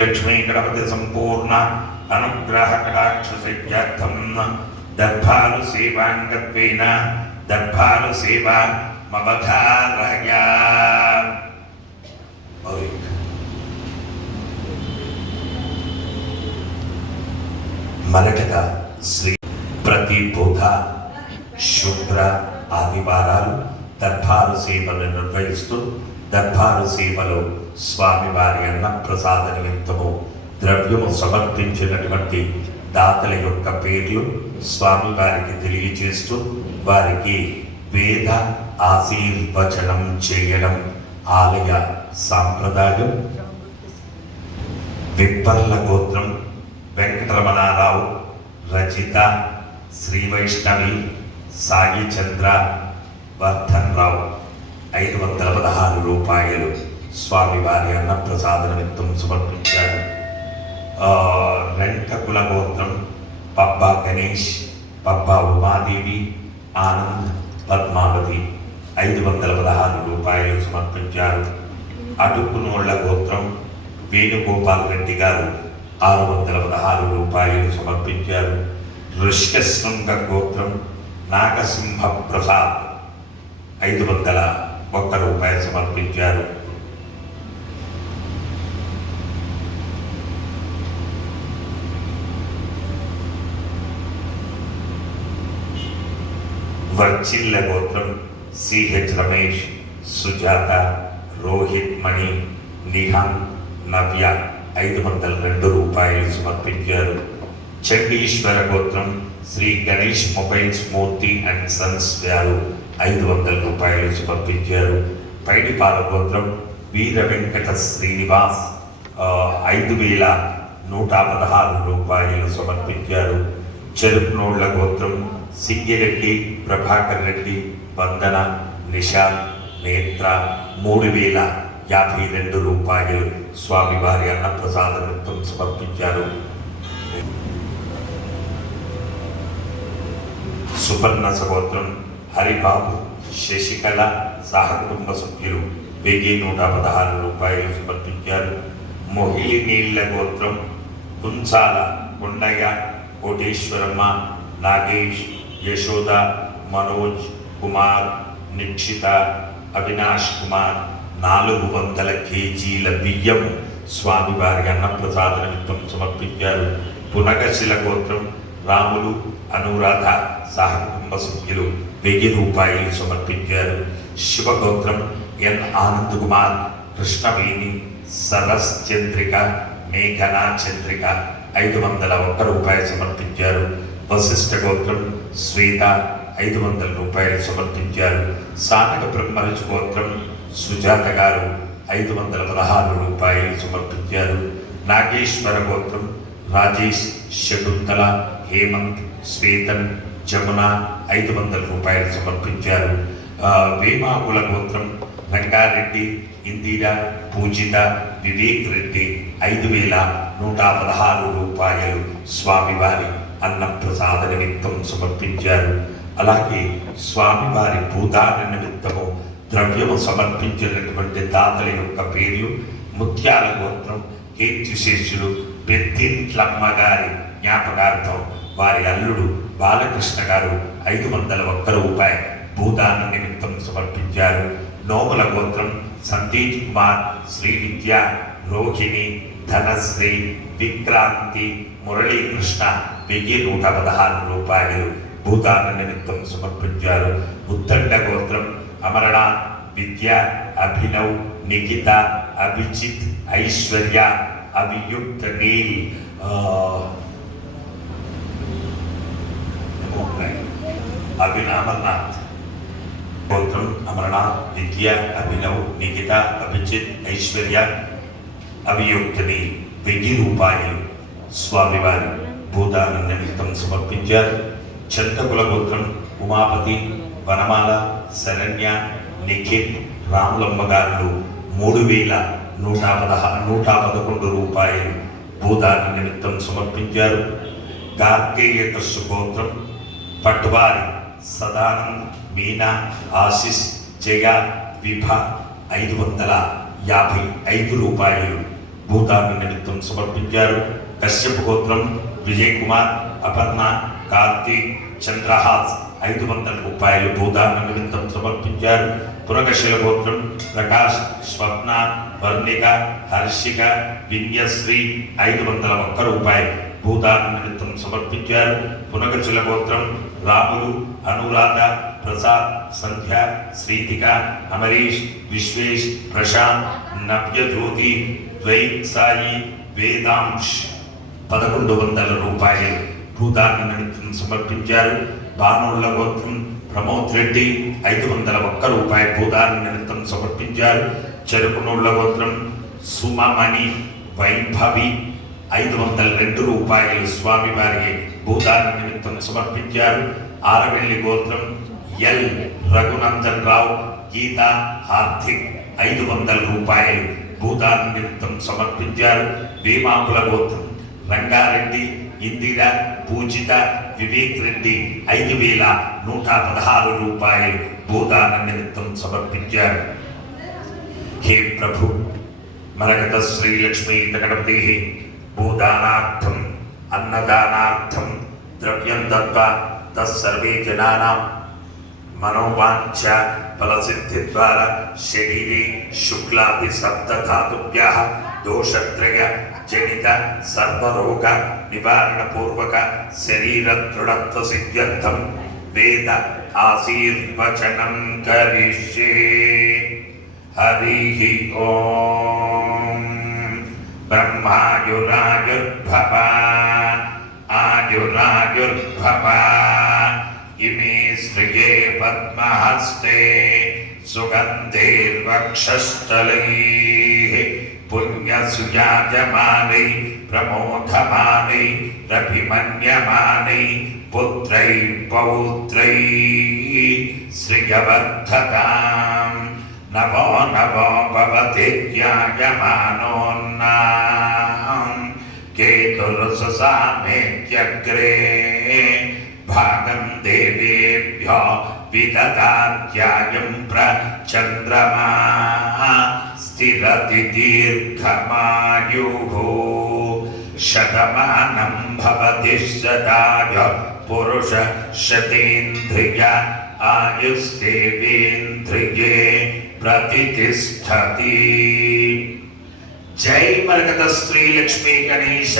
लक्ष्मी गणपति संपूर्ण अनुग्रह कटाक्ष सिद्ध्यर्थम दर्भानु सेवांगत्वेन दर्भानु सेवा मवधारया। మరకట శ్రీ ప్రతి బుధ శుక్ర ఆదివారాలు దర్బారు సేవలు నిర్వహిస్తూ దర్బారు సేవలో స్వామివారి అన్న ప్రసాద నిమిత్తము ద్రవ్యము సమర్పించినటువంటి దాతల యొక్క పేర్లు స్వామివారికి తెలియజేస్తూ వారికి వేద ఆశీర్వచనం చేయడం ఆలయ సాంప్రదాయం. విప్పర్ల గోత్రం వెంకటరమణారావు, రచిత, శ్రీ వైష్ణవి, సాయి చంద్ర, వర్ధన్ రావు 516 రూపాయలు స్వామివారి అన్న ప్రసాద నిమిత్తం సమర్పించారు. రెంటకుల గోత్రం పబ్బా గణేష్, పబ్బా ఉమాదేవి, ఆనంద్, పద్మావతి 516 రూపాయలు సమర్పించారు. అటుకునోళ్ల గోత్రం వేణుగోపాల్ రెడ్డి గారు 616 రూపాయలు సమర్పించారు. ఋష్యశృంగ గోత్రం నాగసింహ ప్రసాద్ 501 రూపాయలు సమర్పించారు. వర్చిల్ల గోత్రం సిహెచ్ రమేష్, సుజాత, రోహిత్ మణి, నిహాన్, నవ్య 502 రూపాయలు సమర్పించారు. చండీశ్వర గోత్రం Shri Ganesh mobiles Murthy and sons వారు 500 రూపాయలు సమర్పించారు. పైడిపాల గోత్రం వీర వెంకట శ్రీనివాస్ 5116 రూపాయలు సమర్పించారు. చెరుకునోళ్ల గోత్రం సింగిరెడ్డి, ప్రభాకర్ రెడ్డి, వందన, నిషాద్, నేత్ర 3052 రూపాయలు స్వామివారి అన్న ప్రసాద నిమిత్తం సమర్పించారు. సుపర్ణ సగోత్రం హరిబాబు, శశికళ సహకుటుంబ సభ్యులు 1116 రూపాయలు సమర్పించారు. మొహిలి నీళ్ల గోత్రం కుంచాల కొండయ్య, కోటేశ్వరమ్మ, నాగేష్, యశోద, మనోజ్ కుమార్, నిక్షిత, అవినాష్ కుమార్ 400 కేజీల బియ్యం స్వామివారి అన్న ప్రసాద నిమిత్తం సమర్పించారు. పునగశిల గోత్రం రాములు, అనురాధ సహకుటుంబ సభ్యులు 1000 రూపాయలు సమర్పించారు. శివగోత్రం ఎన్ ఆనంద్ కుమార్, కృష్ణవేణి, సరస్ చంద్రిక, మేఘనా చంద్రిక 501 రూపాయలు సమర్పించారు. వశిష్ఠ గోత్రం శ్వేత 500 రూపాయలు సమర్పించారు. సానక బ్రహ్మరుచి గోత్రం సుజాత గారు 516 రూపాయలు సమర్పించారు. నాగేశ్వర గోత్రం రాజేష్, శకుంతల, హేమంత్, శ్వేతన్, జమున 500 రూపాయలు సమర్పించారు. వేమాకుల గోత్రం రంగారెడ్డి, ఇందిరా, పూజిత, వివేక్ రెడ్డి 5116 రూపాయలు స్వామివారి అన్న ప్రసాద నిమిత్తం సమర్పించారు. అలాగే స్వామివారి భూదాన నిమిత్తము ద్రవ్యము సమర్పించినటువంటి దాతల యొక్క పేర్లు ముత్యాల గోత్రం కీర్తిశేషులు పెద్దింట్లమ్మ గారి జ్ఞాపకార్థం వారి అల్లుడు బాలకృష్ణ గారు 501 రూపాయలు భూదాన నిమిత్తం సమర్పించారు. నోముల గోత్రం సందీప్ కుమార్, శ్రీ విద్య, రోహిణి, ధనశ్రీ, విక్రాంతి, మురళీకృష్ణ 1116 రూపాయలు భూదాన నిమిత్తం సమర్పించారు. ఉద్దండ గోత్రం అమరనాథ్, విద్య, అభినవ్, నిఖిత, అభిజిత్, ఐశ్వర్య, అభియుక్త నీల్ అభినవనాథ్ గోత్రం అమరనాథ్, విద్య, అభినవ్, నిఖిత, అభిజిత్, ఐశ్వర్య, అభియుక్త నీల్ 1000 రూపాయలు స్వామివారి భూదాన నిమిత్తం సమర్పించారు. చింతకుల గోత్రం ఉమాపతి, వనమాల, శరణ్య, నిఖిత్, రాములమ్మ గారు 3111 రూపాయలు భూదాన నిమిత్తం సమర్పించారు. గార్గేయ కస్సు గోత్రం పట్వారి, సదానంద్, మీనా, ఆశిష్, జయ, విభ 555 రూపాయలు భూదాన నిమిత్తం సమర్పించారు. కశ్యప గోత్రం విజయ్ కుమార్, అపర్ణ, కార్తీక్, చంద్రహాస్ 500 రూపాయలు భూదాన నిమిత్తం సమర్పించారు. పురకశిల గోత్రం ప్రకాష్, స్వప్న, వర్ణిక, హర్షిక, విన్యశ్రీ 501 రూపాయలు భూదాన నిమిత్తం సమర్పించారు. పునకశిల గోత్రం రాములు, అనురాధ, ప్రసాద్, సంధ్య, శ్రీతిక, అమరీష్, విశ్వేష్, ప్రశాంత్, నవ్యజ్యోతి, ద్వైత్ సాయి, వేదాంశ్ 1100 రూపాయలు భూదాన నిమిత్తం సమర్పించారు. బాణోళ్ల గోత్రం ప్రమోద్ రెడ్డి 501 రూపాయలు భూదాన నిమిత్తం సమర్పించారు. చెరుకునోళ్ల గోత్రం సుమమణి, వైభవి 502 రూపాయలు స్వామివారికి భూదాన నిమిత్తం సమర్పించారు. ఆరవెల్లి గోత్రం ఎల్ రఘునందన్ రావు, గీత, హార్దిక్ 500 రూపాయలు భూదాన నిమిత్తం సమర్పించారు. వేమాకుల గోత్రం రంగారెడ్డి, ఇందిర, పూజిత, వివేక్ రెడ్డి 5116 రూపాయలు భూదాన నిమిత్తం సమర్పించారు. హే ప్రభు, మరకత శ్రీలక్ష్మీ గణపతి భూదానార్థం అన్నదానార్థం ద్రవ్యం దత్వా తత్సర్వే జనానాం మనోవాంఛ ఫలసిద్ధి ద్వారా శరీరే శుక్లాది సప్తధాతుభ్యః దోషత్రయ జనిత సర్వరోగ నివారణ పూర్వక శరీర దృఢత్వ సిద్ధ్యర్థం వేద ఆశీర్వచనం కరిష్యే. హరి ఓం. బ్రహ్మాయురాయుర్భవ ఆయురాయుర్భవ ఇమే శ్రియే పద్మహస్తే సుగంధైర్వక్షస్థలైః పుణ్యసుయాజమానై ప్రమోదమానై రభిమన్యమానై పుత్రై పౌత్రై శ్రియవర్ధతాం. నవో నవో భవతి జ్ఞాయమానోన్నాం కేతుర్సుసామేత్యగ్రే భాగం దేవేభ్యో విదదాత్యాయం ప్రచంద్రమా స్థిరతి దీర్ఘమాయుః. శతమానం భవతి శతాయ పురుష శతేంద్రియ ఆయుస్తేవేంద్రియే ప్రతిష్టతి. జై మరకత శ్రీలక్ష్మీ గణేశ,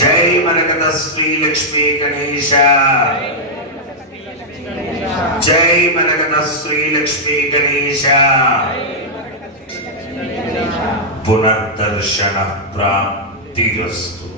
జై మరకత శ్రీలక్ష్మీ గణేశ, జై మరకత శ్రీలక్ష్మీ గణేశ. పునర్దర్శన ప్రాప్తిరస్తు.